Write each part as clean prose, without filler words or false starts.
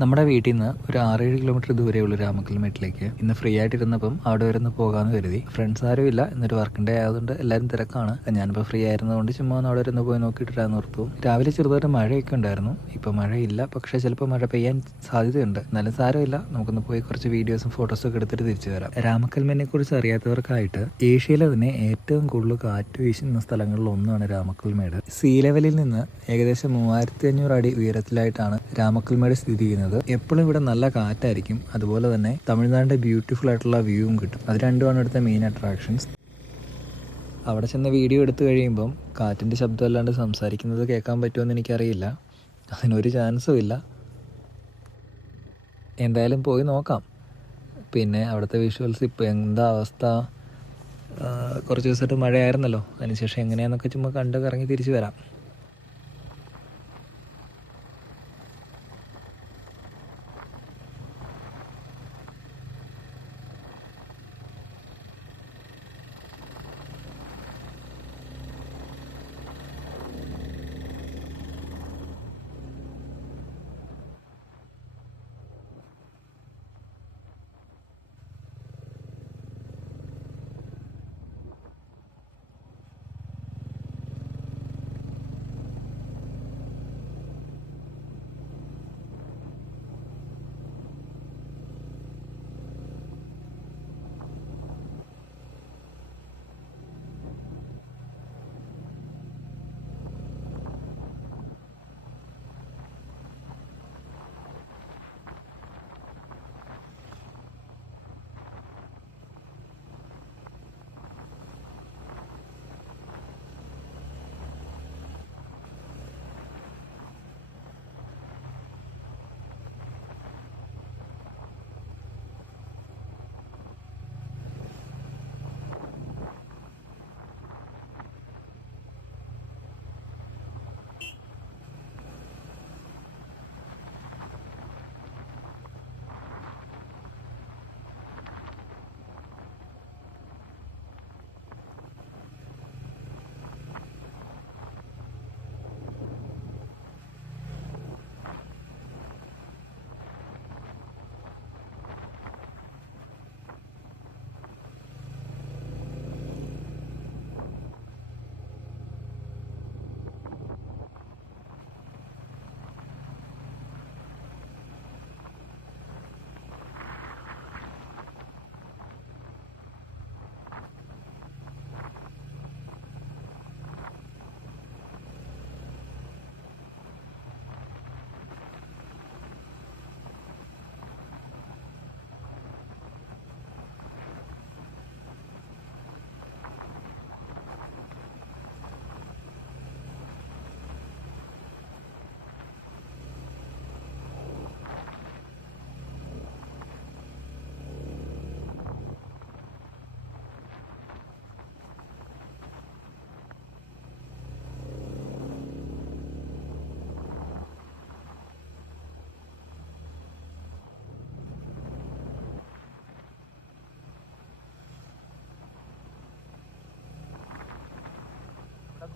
നമ്മുടെ വീട്ടിൽ നിന്ന് ഒരു 6-7 കിലോമീറ്റർ ദൂരെയുള്ള രാമക്കൽമേട്ടിലേക്ക് ഇന്ന് ഫ്രീ ആയിട്ടിരുന്നപ്പം അവിടെ വരെ ഒന്ന് പോകാമെന്ന് കരുതി. ഫ്രണ്ട്സ് ആരും ഇല്ല, എന്നൊരു വർക്കിംഗ് ഡേ ആയതുകൊണ്ട് എല്ലാവരും തിരക്കാണ്. ഞാനിപ്പോൾ ഫ്രീ ആയിരുന്നതുകൊണ്ട് ചുമ്മാ ഒന്ന് അവിടെ വരെ പോയി നോക്കിയിട്ടിരാന്ന് ഓർത്തു. രാവിലെ ചെറുതായിട്ട് മഴയൊക്കെ ഉണ്ടായിരുന്നു. ഇപ്പോൾ മഴയില്ല, പക്ഷേ ചിലപ്പോൾ മഴ പെയ്യാൻ സാധ്യതയുണ്ട്. എന്നാലും സാരമില്ല, നമുക്കൊന്ന് പോയി കുറച്ച് വീഡിയോസും ഫോട്ടോസും ഒക്കെ എടുത്തിട്ട് തിരിച്ചു വരാം. രാമക്കൽമേടിനെ കുറിച്ച് അറിയാത്തവർക്കായിട്ട് ഏഷ്യയിലെ തന്നെ ഏറ്റവും കൂടുതൽ കാറ്റ് വീശുന്ന സ്ഥലങ്ങളിൽ ഒന്നാണ് രാമക്കൽമേട്. സീ ലെവലിൽ നിന്ന് ഏകദേശം 3500 അടി ഉയരത്തിലായിട്ടാണ് രാമക്കൽമേട് സ്ഥിതി ചെയ്യുന്നത്. എപ്പോഴും ഇവിടെ നല്ല കാറ്റായിരിക്കും. അതുപോലെ തന്നെ തമിഴ്നാടിന്റെ ബ്യൂട്ടിഫുൾ ആയിട്ടുള്ള വ്യൂവും കിട്ടും. അത് രണ്ടുമാണ് ഇവിടുത്തെ മെയിൻ അട്രാക്ഷൻസ്. അവിടെ ചെന്ന് വീഡിയോ എടുത്തു കഴിയുമ്പം കാറ്റിൻ്റെ ശബ്ദം അല്ലാണ്ട് സംസാരിക്കുന്നത് കേൾക്കാൻ പറ്റുമെന്ന് എനിക്കറിയില്ല. അതിനൊരു ചാൻസും ഇല്ല. എന്തായാലും പോയി നോക്കാം. പിന്നെ അവിടുത്തെ വിഷ്വൽസ് ഇപ്പോൾ എന്താ അവസ്ഥ, കുറച്ച് ദിവസമായിട്ട് മഴയായിരുന്നല്ലോ, അതിനുശേഷം എങ്ങനെയാണെന്നൊക്കെ ചുമ്മാ കണ്ട് കറങ്ങി തിരിച്ചു വരാം.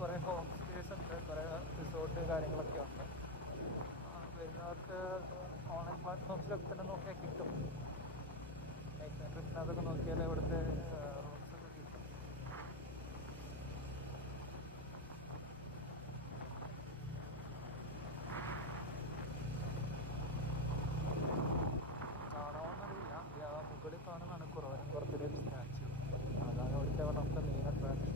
കുറേ ഹോം സ്റ്റേസ് ഉണ്ട്, കുറേ റിസോർട്ട് കാര്യങ്ങളൊക്കെ ഉണ്ട്. വരുന്നവർക്ക് ഓൺലൈൻ പ്ലാറ്റ്ഫോംസിലൊക്കെ തന്നെ നോക്കിയാൽ കിട്ടും. അതൊക്കെ നോക്കിയാൽ ഇവിടുത്തെ റൂംസ് ഒക്കെ കിട്ടും. കാണാമെന്നറിയില്ല. മുകളിൽ കാണുന്നതാണ് കുറവരംകുളത്തിലെ ഒരു സ്റ്റാച്യു. അതാണ് ഇവിടുത്തെ one of the main attraction.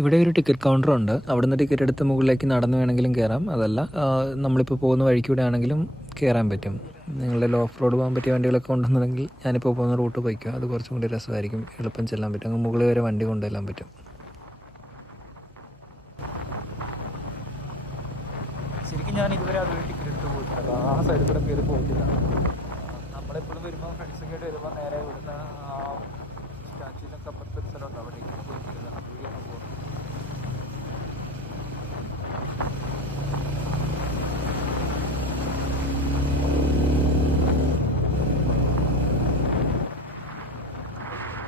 ഇവിടെ ഒരു ടിക്കറ്റ് കൗണ്ടർ ഉണ്ട്. അവിടുന്ന് ടിക്കറ്റ് എടുത്ത് മുകളിലേക്ക് നടന്നു വേണമെങ്കിലും കയറാം. അതല്ല നമ്മളിപ്പോൾ പോകുന്ന വഴിക്കൂടെ ആണെങ്കിലും കയറാൻ പറ്റും. നിങ്ങളുടെ ഓഫ് റോഡ് പോകാൻ പറ്റിയ വണ്ടികളൊക്കെ ഉണ്ടെന്നുണ്ടെങ്കിൽ ഞാനിപ്പോൾ പോകുന്ന റൂട്ട് പോയിക്കോ. അത് കുറച്ചും കൂടി രസമായിരിക്കും, എളുപ്പം ചെല്ലാൻ പറ്റും. അങ്ങ് മുകളിൽ വരെ വണ്ടി കൊണ്ടുവരാൻ പറ്റും. ശരിക്കും ഞാൻ ഇതുവരെ അതൊരു ടിക്കറ്റ് എടുത്ത് പോയിട്ടുണ്ട്. ആ സൈഡിൽ കൂടെ കയറി പോയിട്ടില്ല. നമ്മളെപ്പോഴും വരുമ്പോൾ ഫ്രണ്ട്സൊക്കെ ആയിട്ട് വരുമ്പോൾ നേരെ ഇവിടുന്ന് ആ സ്റ്റാച്യൂവിനൊക്കെ അപ്പുറത്തൊരു സ്ഥലമുണ്ട്, അവിടേക്ക് പോയിട്ടില്ല. അതുവഴിയാണ് പോകുന്നത്.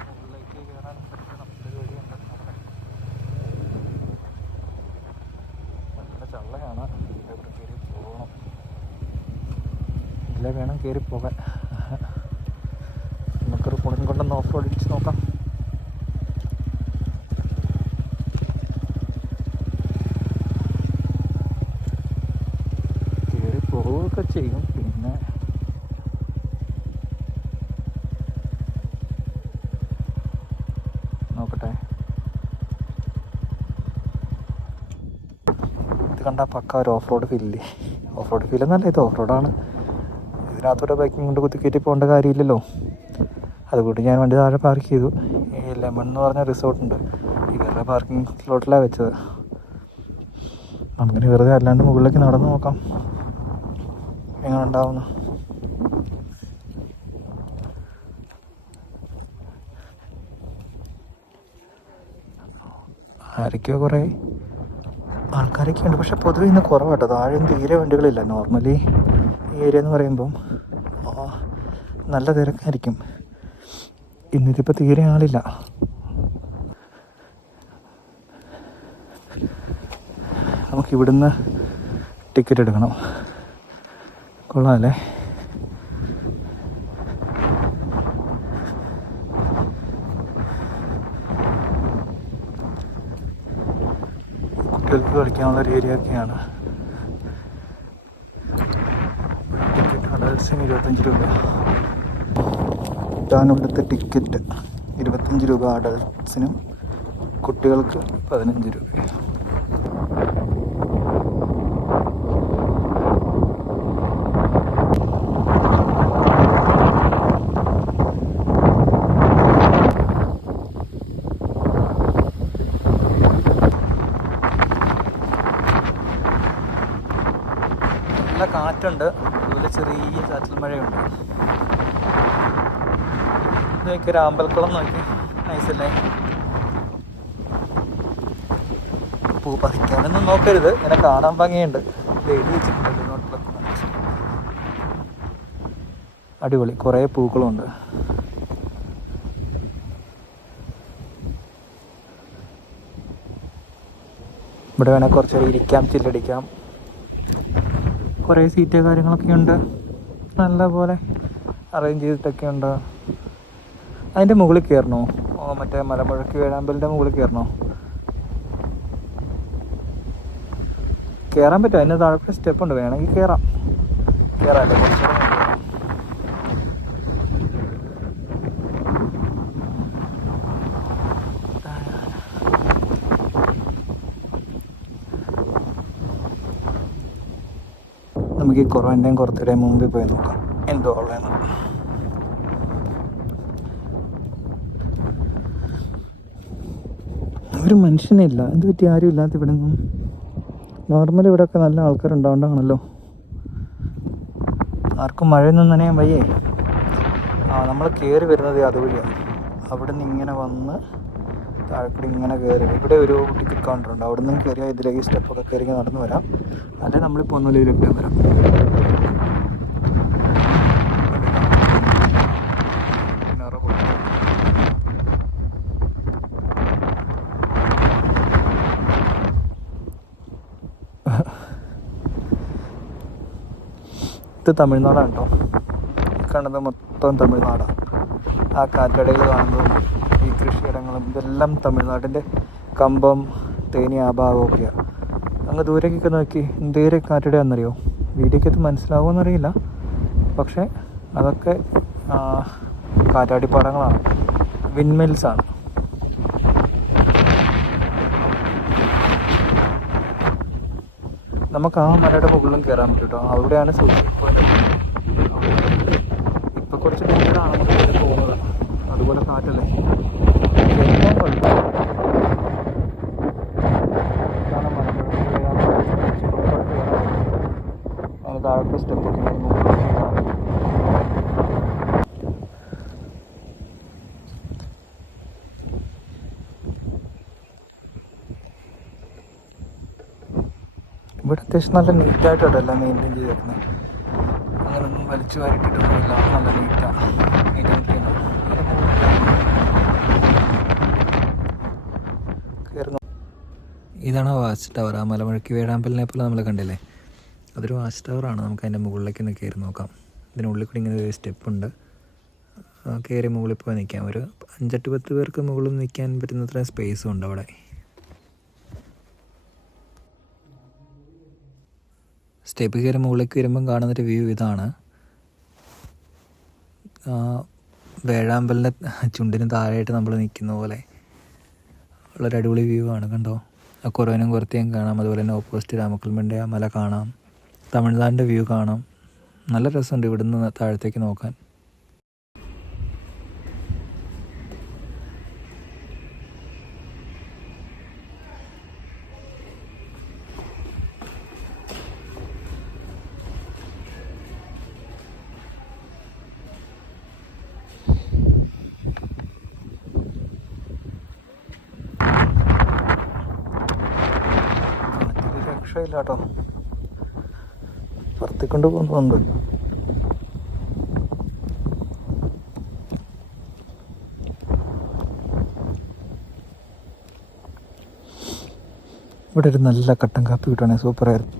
മുകളിലേക്ക് കയറാൻ പറ്റണം. ഒരു വഴിയുണ്ട് അവിടെ. നല്ല ചള്ളയാണ്. ഇവിടെ കയറി പോകണം. ഇതിലെ വേണം കയറി പോകാൻ. നമുക്കൊരു ഫോണിൽ കൊണ്ടൊന്ന് ഓഫ് റോഡ് അടിച്ച് നോക്കാം. കയറി പോവുകയൊക്കെ ചെയ്യും. പിന്നെ നോക്കട്ടെ. ഇത് കണ്ടാൽ പക്ക ഒരു ഓഫ് റോഡ് ഫീലില്ലേ? ഓഫ് റോഡ് ഫീലെന്നല്ല, ഇത് ഓഫ് റോഡാണ്. ഇതിനകത്തൂടെ ബൈക്കിങ് കൊണ്ട് കുത്തിക്കയറ്റി പോകേണ്ട കാര്യമില്ലല്ലോ. അതുകൊണ്ട് ഞാൻ വണ്ടി താഴെ പാർക്ക് ചെയ്തു. ഈ ലെമൺ എന്ന് പറഞ്ഞ റിസോർട്ടുണ്ട്, ഇവരുടെ പാർക്കിംഗ് സ്ലോട്ടിലാണ് വെച്ചത്. നമുക്കിനി വെറുതെ അല്ലാണ്ട് മുകളിലേക്ക് നടന്നു നോക്കാം എങ്ങനെ ഉണ്ടാവുന്നു. ആരൊക്കെയോ കുറേ ആൾക്കാരൊക്കെ ഉണ്ട്, പക്ഷെ പൊതുവെ ഇന്ന് കുറവാട്ടോ. താഴെയും തീരെ വണ്ടികളില്ല. നോർമലി ഈ ഏരിയ എന്ന് പറയുമ്പം നല്ല തിരക്കായിരിക്കും. ഇന്നിതിപ്പോൾ തീരെ ആളില്ല. നമുക്കിവിടുന്ന് ടിക്കറ്റ് എടുക്കണം. കൊള്ളാമല്ലേ? കുട്ടികൾക്ക് കളിക്കാനുള്ളൊരു ഏരിയ ഒക്കെയാണ്. ടിക്കറ്റ് അഡൽസിന് 25 രൂപ. ഇവിടുത്തെ ടിക്കറ്റ് 25 രൂപ അഡൽട്സിനും, കുട്ടികൾക്ക് 15 രൂപ. നല്ല കാറ്റുണ്ട്, അതുപോലെ ചെറിയ ചാറ്റൽ മഴയുണ്ട്. നോക്കിയൊരു അമ്പലക്കുളം നോക്കി, നൈസല്ലേ? പൂ പറിക്കാനൊന്നും നോക്കരുത്, ഇങ്ങനെ കാണാൻ ഭംഗിയുണ്ട്. എഴുതി വെച്ചിട്ടുണ്ട് നോട്ടിലൊക്കെ. അടിപൊളി, കുറേ പൂക്കളുണ്ട്. ഇവിടെ വേണേൽ കുറച്ച് നേരം ഇരിക്കാം, ചില്ലടിക്കാം. കുറേ സീറ്റ് കാര്യങ്ങളൊക്കെ ഉണ്ട്, നല്ല പോലെ അറേഞ്ച് ചെയ്തിട്ടൊക്കെ ഉണ്ട്. അതിൻ്റെ മുകളിൽ കയറണോ? മറ്റേ മലമുഴക്കി വേഴാമ്പലിൻ്റെ മുകളിൽ കയറണോ? കയറാൻ പറ്റുമോ? അതിന് താഴെ സ്റ്റെപ്പ് ഉണ്ട്, വേണമെങ്കിൽ കയറാമല്ലേ? നമുക്ക് ഈ കുറവൻ്റെയും കുറച്ചുകൂടെ മുമ്പിൽ പോയി നോക്കാം എന്തോ ഉള്ളതെന്ന്. ഒരു മനുഷ്യനില്ല, എന്ത് പറ്റി ആരും ഇല്ലാത്ത ഇവിടെ നിന്നും. നോർമലി ഇവിടെയൊക്കെ നല്ല ആൾക്കാരുണ്ടാവണ്ടാണല്ലോ. ആർക്കും മഴയൊന്നും നനയാൻ വയ്യേ. നമ്മൾ കയറി വരുന്നത് അതുവഴിയാണ്. അവിടെ നിന്ന് ഇങ്ങനെ വന്ന് താഴെക്കൂടി ഇങ്ങനെ കയറി. ഇവിടെ ഒരു ടിക്കറ്റ് കൗണ്ടർ ഉണ്ട്, അവിടെ നിന്ന് കയറിയാൽ ഇതിലേക്ക് സ്റ്റെപ്പൊക്കെ കയറി നടന്നു വരാം. അല്ലെങ്കിൽ നമ്മളിപ്പോൾ ഒന്നുമില്ലൊക്കെ വരാം. ഇത് തമിഴ്നാടാണ് കേട്ടോ. കാണുന്നത് മൊത്തം തമിഴ്നാടാണ്. ആ കാറ്റടയിൽ കാണുന്നതും ഈ കൃഷിയിടങ്ങളും ഇതെല്ലാം തമിഴ്നാടിൻ്റെ കമ്പം, തേനി ആ ഭാഗമൊക്കെയാണ്. അങ്ങ് ദൂരേക്കൊക്കെ നോക്കി എന്തേരെ കാറ്റടയാണെന്നറിയോ? വീഡിയോക്കകത്ത് മനസ്സിലാവുമെന്നറിയില്ല, പക്ഷേ അതൊക്കെ കാറ്റാടിപ്പാടങ്ങളാണ്, വിൻമിൽസാണ്. നമുക്ക് ആ മലയുടെ മുകളിലും കയറാൻ പറ്റും കേട്ടോ. അവിടെയാണ് സൂസൈഡ് പോയിന്റ്. ഇപ്പം കുറച്ച് ഡേഞ്ചറാണ് പോകുന്നത്, അതുപോലെ കാറ്റല്ലേ. കേൾക്കാൻ കുഴപ്പമില്ല. ഇതാണ് മല, താഴത്തെ സ്റ്റെപ്പൊക്കെ ഇവിടെ അത്യാവശ്യം നല്ല നീറ്റായിട്ടാണ് എല്ലാം മെയിൻറ്റെയിൻ ചെയ്തേക്കുന്നത്. അങ്ങനൊന്നും വലിച്ചു വാരിട്ടിട്ടൊന്നുമില്ല, നല്ല നീറ്റാണ്. ഇതാണ് വാച്ച് ടവർ. ആ മലമുഴക്കി വേഴാമ്പലിനെ പോലെ നമ്മൾ കണ്ടില്ലേ, അതൊരു വാച്ച് ടവറാണ്. നമുക്ക് അതിൻ്റെ മുകളിലേക്ക് ഒന്ന് കയറി നോക്കാം. ഇതിനുള്ളിൽ കൂടി ഇങ്ങനെ ഒരു സ്റ്റെപ്പുണ്ട്, കയറി മുകളിൽ പോയി നിൽക്കാം. ഒരു 5-10 പേർക്ക് മുകളിൽ നിൽക്കാൻ പറ്റുന്നത്ര സ്പേസും ഉണ്ട് അവിടെ. സ്റ്റെപ്പ് കയറി മുകളിലേക്ക് വരുമ്പം കാണുന്നൊരു വ്യൂ ഇതാണ്. വേഴാമ്പലിൻ്റെ ചുണ്ടിന് താഴെയായിട്ട് നമ്മൾ നിൽക്കുന്ന പോലെ ഉള്ളൊരു അടിപൊളി വ്യൂ ആണ്. കണ്ടോ, ആ കുറവനും കുറത്തേയും കാണാം. അതുപോലെ തന്നെ ഓപ്പോസിറ്റ് രാമക്കൽമേടിൻ്റെ ആ മല കാണാം, തമിഴ്നാടിൻ്റെ വ്യൂ കാണാം. നല്ല രസമുണ്ട് ഇവിടുന്ന് താഴത്തേക്ക് നോക്കാൻ. രക്ഷയില്ല കേട്ടോ, പറത്തിക്കൊണ്ട് പോകുന്നുണ്ട്. ഇവിടെ ഒരു നല്ല കട്ടൻ കാപ്പി കിട്ടുകയാണെങ്കിൽ സൂപ്പറായിരുന്നു.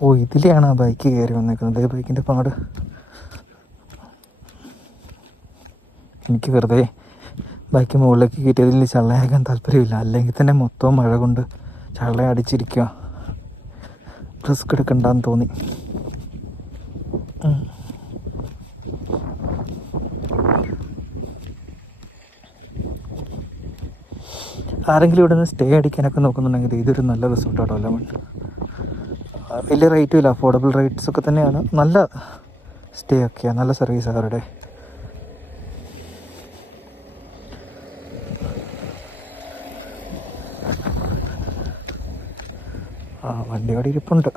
ഓ, ഇതിലെയാണ് ആ ബൈക്ക് കയറി വന്നേക്കുന്നത്. ബൈക്കിൻ്റെ പാട്. എനിക്ക് വെറുതെ ബൈക്ക് മുകളിലേക്ക് കയറ്റിയതിൽ ചള്ളയാക്കാൻ താല്പര്യമില്ല. അല്ലെങ്കിൽ തന്നെ മൊത്തം മഴ കൊണ്ട് ചള്ള അടിച്ചിരിക്കുക. റിസ്ക് എടുക്കണ്ടെന്ന് തോന്നി. ആരെങ്കിലും ഇവിടെ നിന്ന് സ്റ്റേ അടിക്കാനൊക്കെ നോക്കുന്നുണ്ടെങ്കിൽ ഇതൊരു നല്ല റിസോർട്ടാട്ടോ. ലെമൺ വലിയ റേറ്റും ഇല്ല, അഫോർഡബിൾ റേറ്റ്സ് ഒക്കെ തന്നെയാണ്. നല്ല സ്റ്റേ ഒക്കെയാണ്, നല്ല സർവീസ് അവരുടെ. വണ്ടി അവിടെ ഇരിപ്പുണ്ട്.